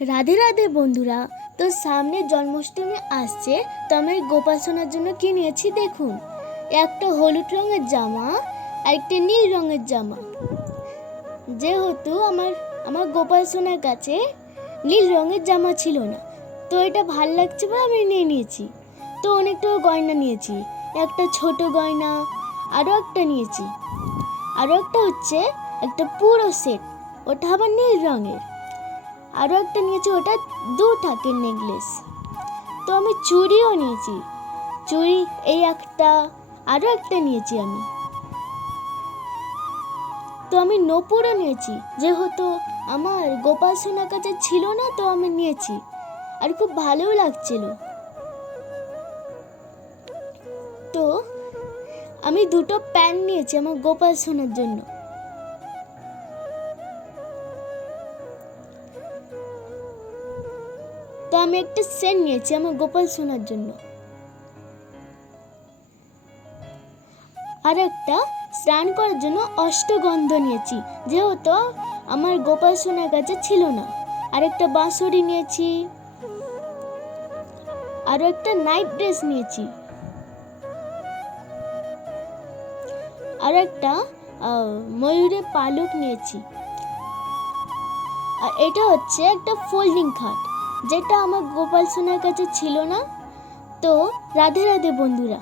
রাধে রাধে বন্ধুরা। তো সামনে জন্মাষ্টমী আসছে, তো আমি গোপাল সোনার জন্য কি নিয়েছি দেখুন। একটা হলুদ রঙের জামা আর একটা নীল রঙের জামা। যেহেতু আমার গোপাল সোনার কাছে নীল রঙের জামা ছিল না, তো এটা ভাল লাগছে বলে আমি নিয়ে নিয়েছি। তো অনেকটা গয়না নিয়েছি, একটা ছোট গয়না, আরও একটা নিয়েছি, আরও একটা হচ্ছে একটা পুরো সেট, ওটা আবার নীল রঙের। আরও একটা নিয়েছি, ওটা 2 টাকের নেকলেস। তো আমি চুড়িও নিয়েছি, চুড়ি এই একটা, আরও একটা নিয়েছি আমি। তো আমি নূপুরও নিয়েছি, যেহেতু আমার গোপাল সোনার কাছে ছিল না, তো আমি নিয়েছি আর খুব ভালোও লাগছিল। তো আমি 2টো প্যান্ট নিয়েছি আমার গোপাল সোনার জন্য। তো আমি একটা সেন্ট নিয়েছি আমার গোপাল সোনার জন্য, আর একটা স্নান করার জন্য অষ্টগন্ধ নিয়েছি, যেহেতু আমার গোপাল সোনার কাছে ছিল না। আর একটা বাঁশরি নিয়েছি, আরও একটা নাইট ড্রেস নিয়েছি, আর একটা ময়ূরের পালক নিয়েছি। আর এটা হচ্ছে একটা ফোল্ডিং খাট, যেটা আমার গোপাল সোনার কাছে ছিল না। তো রাধে রাধে বন্ধুরা।